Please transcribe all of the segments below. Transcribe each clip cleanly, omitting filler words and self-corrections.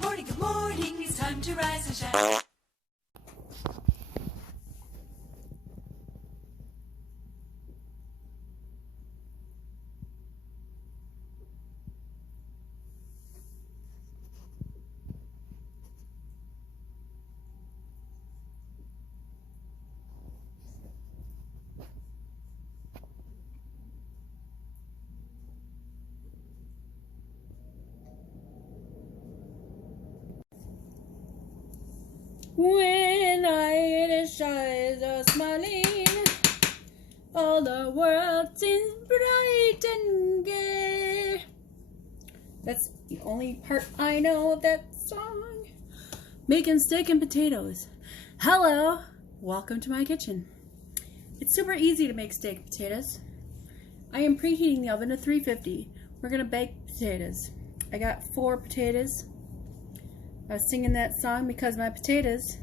good morning, it's time to rise and shine. When I shines are smiling, all the world seems bright and gay. That's the only part I know of that song. Making steak and potatoes. Hello, welcome to my kitchen. It's super easy to make steak and potatoes. I am preheating the oven to 350. We're gonna bake potatoes. I got 4 potatoes. I was singing that song because my potatoes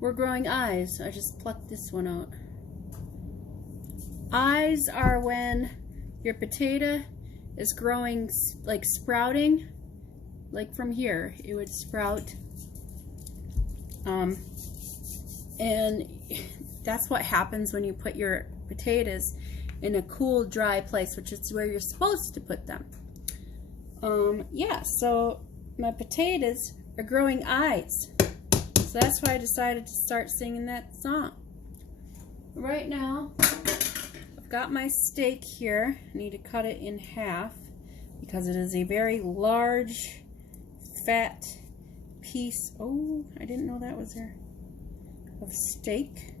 were growing eyes. I just plucked this one out. Eyes are when your potato is growing, like sprouting, like from here. It would sprout. And that's what happens when you put your potatoes in a cool, dry place, which is where you're supposed to put them. Yeah, so my potatoes are growing eyes. So that's why I decided to start singing that song. Right now, I've got my steak here. I need to cut it in half because it is a very large, fat piece. Oh, I didn't know that was there. Of steak.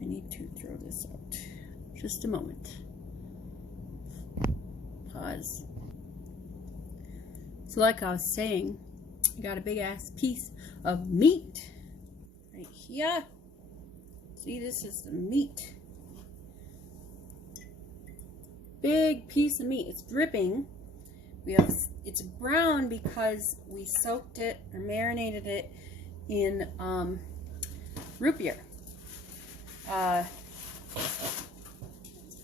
I need to throw this out. Just a moment. Pause. So like I was saying, I got a big ass piece of meat right here. See, this is the meat. Big piece of meat. It's dripping. It's brown because we soaked it or marinated it in root beer.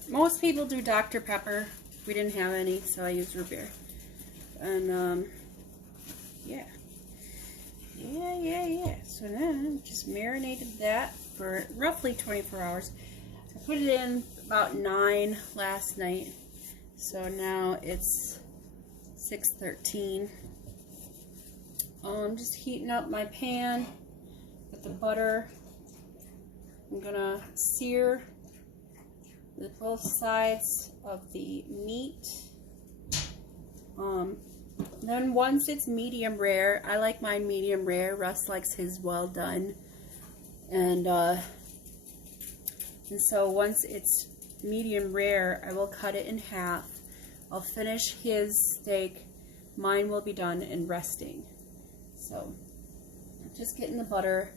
Most people do Dr. Pepper. We didn't have any, so I used root beer. And yeah. So then just marinated that for roughly 24 hours. I put it in about 9 last night. So now it's 6:13. I'm just heating up my pan with the butter. I'm gonna sear both sides of the meat. Then once it's medium rare, I like mine medium rare. Russ likes his well done. And so once it's medium rare, I will cut it in half. I'll finish his steak. Mine will be done and resting. So just getting the butter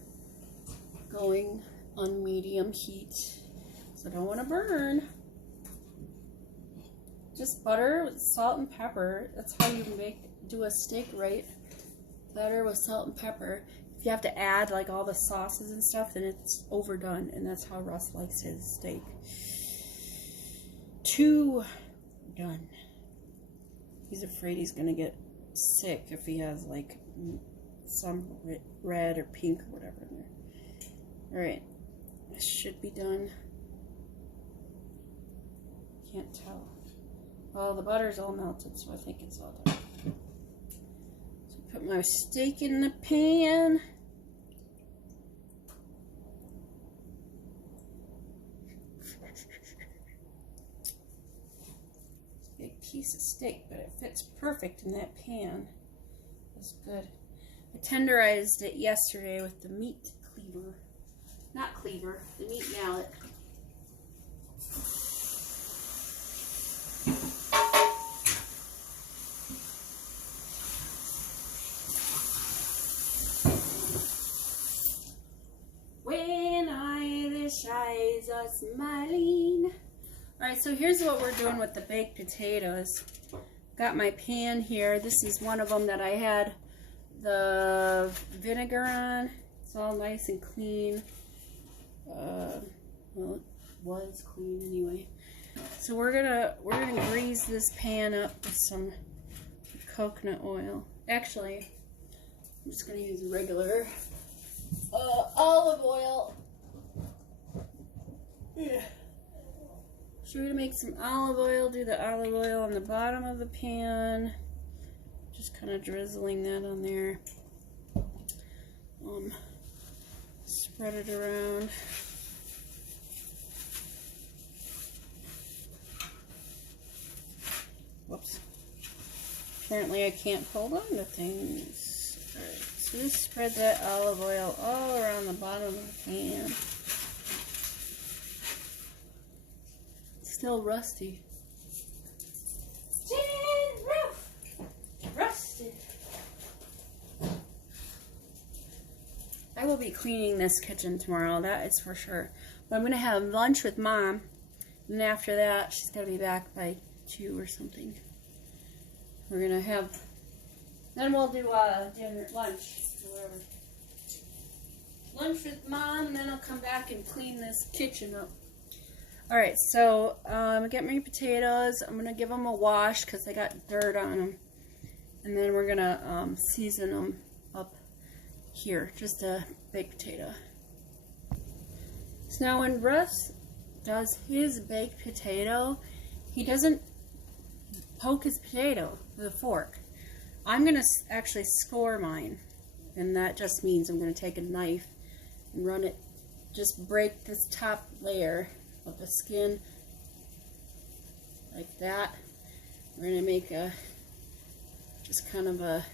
going on medium heat. So I don't want to burn. Just butter with salt and pepper. That's how you do a steak, right? Butter with salt and pepper. If you have to add like all the sauces and stuff, then it's overdone, and that's how Russ likes his steak. Done. He's afraid he's gonna get sick if he has like some red or pink or whatever in there. All right, this should be done. Can't tell. Well, the butter's all melted, so I think it's all done. So put my steak in the pan. Big piece of steak, but it fits perfect in that pan. That's good. I tenderized it yesterday with the meat cleaver. Not cleaver, the meat mallet. Eyes are smiling. Alright, so here's what we're doing with the baked potatoes. Got my pan here. This is one of them that I had the vinegar on. It's all nice and clean. Well, it was clean anyway. So we're gonna grease this pan up with some coconut oil. Actually, I'm just gonna use regular olive oil. Yeah. Should we make some olive oil? Do the olive oil on the bottom of the pan. Just kind of drizzling that on there. Spread it around. Whoops. Apparently I can't hold on to things. Alright, so just spread that olive oil all around the bottom of the pan. Still rusty. Rusted. I will be cleaning this kitchen tomorrow, that is for sure. But I'm going to have lunch with Mom, and after that, she's got to be back by 2 or something. We're going to have, then we'll do dinner, lunch, whatever. Lunch with Mom, and then I'll come back and clean this kitchen up. Alright, so I'm going to get my potatoes. I'm going to give them a wash because they got dirt on them. And then we're going to season them up here, just a baked potato. So now when Russ does his baked potato, he doesn't poke his potato with a fork. I'm going to actually score mine. And that just means I'm going to take a knife and run it, just break this top layer of the skin like that. We're going to make a just kind of a,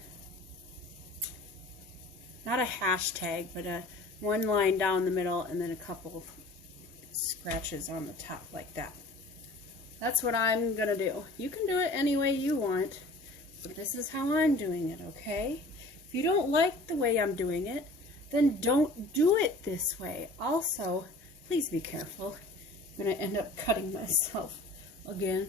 not a hashtag, but a one line down the middle and then a couple scratches on the top like that. That's what I'm going to do. You can do it any way you want, but this is how I'm doing it, okay? If you don't like the way I'm doing it, then don't do it this way. Also, please be careful. I'm going to end up cutting myself again.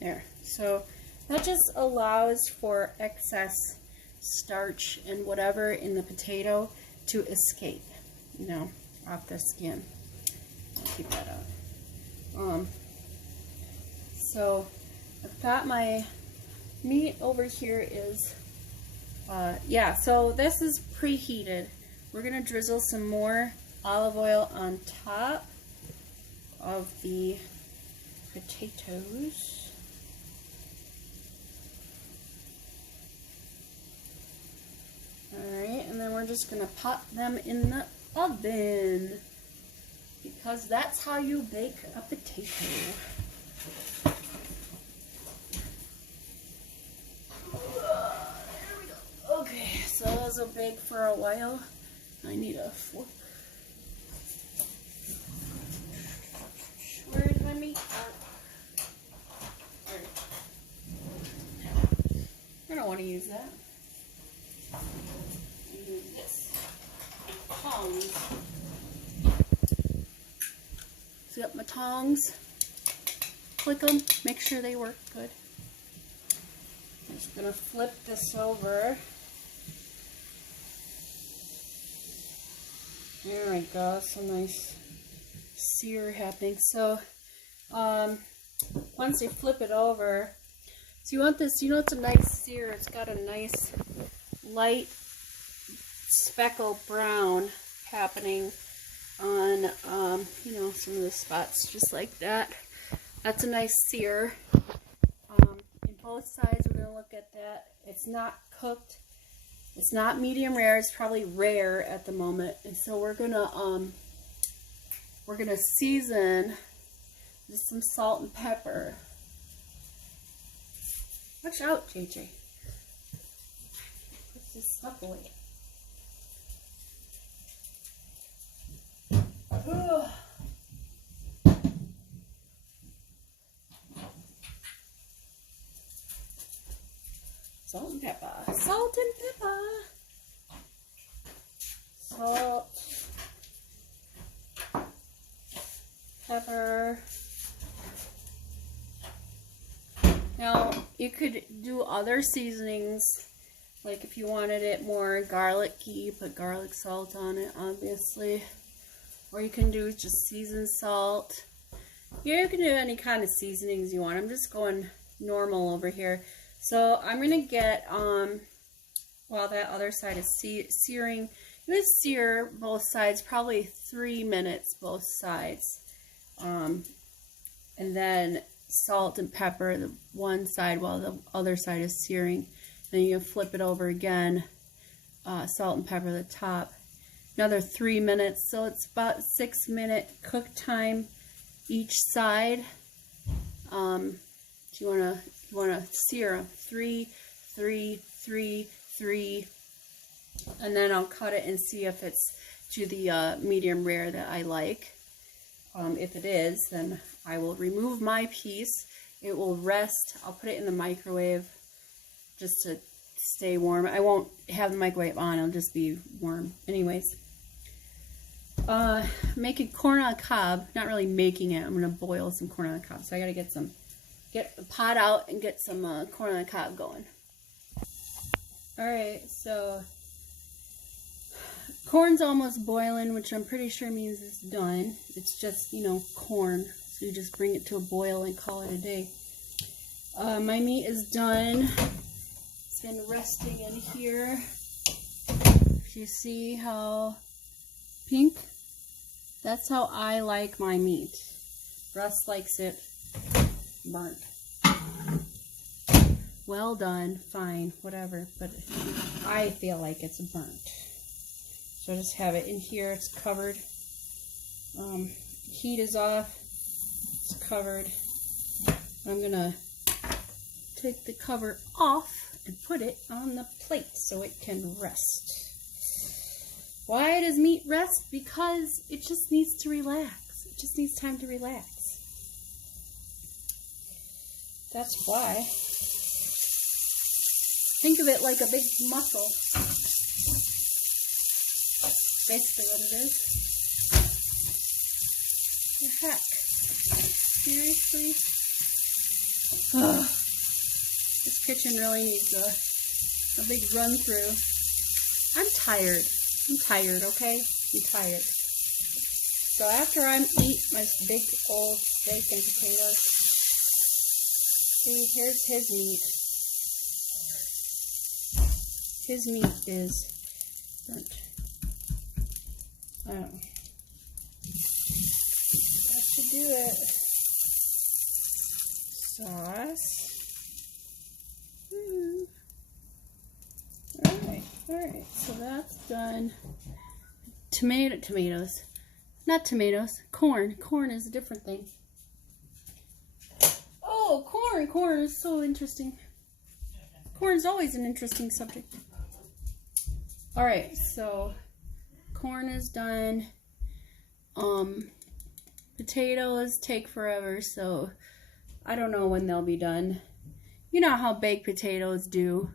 There. So that just allows for excess starch and whatever in the potato to escape, you know, off the skin. I'll keep that out. So I've got my meat over here is, yeah, so this is preheated. We're going to drizzle some more olive oil on top of the potatoes. Alright, and then we're just going to pop them in the oven, because that's how you bake a potato. There we go. Okay, so those will bake for a while. I need a fork. Where is my meat? I don't want to use that. Use this. Tongs. See up my tongs. Click them. Make sure they work good. I'm just gonna flip this over. There we go. Some nice sear happening. So, once you flip it over, so you want this, you know, it's a nice sear. It's got a nice light speckled brown happening on, you know, some of the spots, just like that. That's a nice sear. In both sides, we're gonna look at that. It's not cooked. It's not medium rare. It's probably rare at the moment, and so we're gonna season with some salt and pepper. Watch out, JJ. Put this stuff away. Ugh. Salt and pepper. Salt and pepper. Salt. Pepper. Now, you could do other seasonings, like if you wanted it more garlicky, put garlic salt on it, obviously. Or you can do just seasoned salt. You can do any kind of seasonings you want. I'm just going normal over here. So I'm going to get, while that other side is searing, I'm going to sear both sides, probably 3 minutes both sides. And then salt and pepper the one side while the other side is searing. Then you flip it over again, salt and pepper the top. Another 3 minutes, so it's about 6 minute cook time each side. You wanna sear them 3, 3, 3, 3, and then I'll cut it and see if it's to the medium rare that I like. If it is, then I will remove my piece. It will rest. I'll put it in the microwave just to stay warm. I won't have the microwave on, it'll just be warm. Anyways, making corn on the cob. Not really making it. I'm gonna boil some corn on the cob. So I gotta get the pot out and get some corn on the cob going. Alright, so corn's almost boiling, which I'm pretty sure means it's done. It's just, you know, corn. So you just bring it to a boil and call it a day. My meat is done. It's been resting in here. If you see how pink, that's how I like my meat. Russ likes it burnt. Well done, fine, whatever, but I feel like it's burnt. So I just have it in here, it's covered. Heat is off, it's covered. I'm gonna take the cover off and put it on the plate so it can rest. Why does meat rest? Because it just needs to relax. It just needs time to relax. That's why. Think of it like a big muscle. That's basically what it is. The heck? Seriously? Ugh. This kitchen really needs a big run through. I'm tired. I'm tired, okay? I'm tired. So after I eat my big old steak and potatoes, see, here's his meat. His meat is burnt. Oh. That should do it. Sauce. Alright, so that's done. Tomatoes. Not tomatoes. Corn. Corn is a different thing. Oh, corn. Corn is so interesting. Corn is always an interesting subject. Alright, so corn is done. Potatoes take forever, so I don't know when they'll be done. You know how baked potatoes do.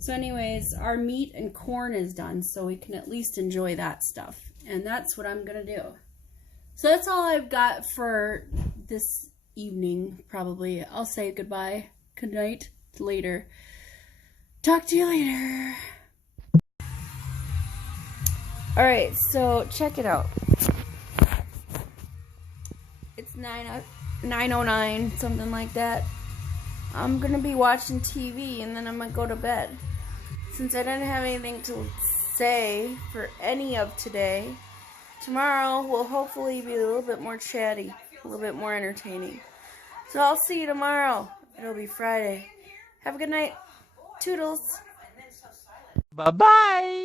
So anyways, our meat and corn is done, so we can at least enjoy that stuff. And that's what I'm gonna do. So that's all I've got for this evening, probably. I'll say goodbye, good night, later. Talk to you later. Alright, so check it out. It's 9:09, something like that. I'm gonna be watching TV and then I'm gonna go to bed. Since I didn't have anything to say for any of today, tomorrow will hopefully be a little bit more chatty, a little bit more entertaining. So I'll see you tomorrow. It'll be Friday. Have a good night. Toodles. Bye-bye.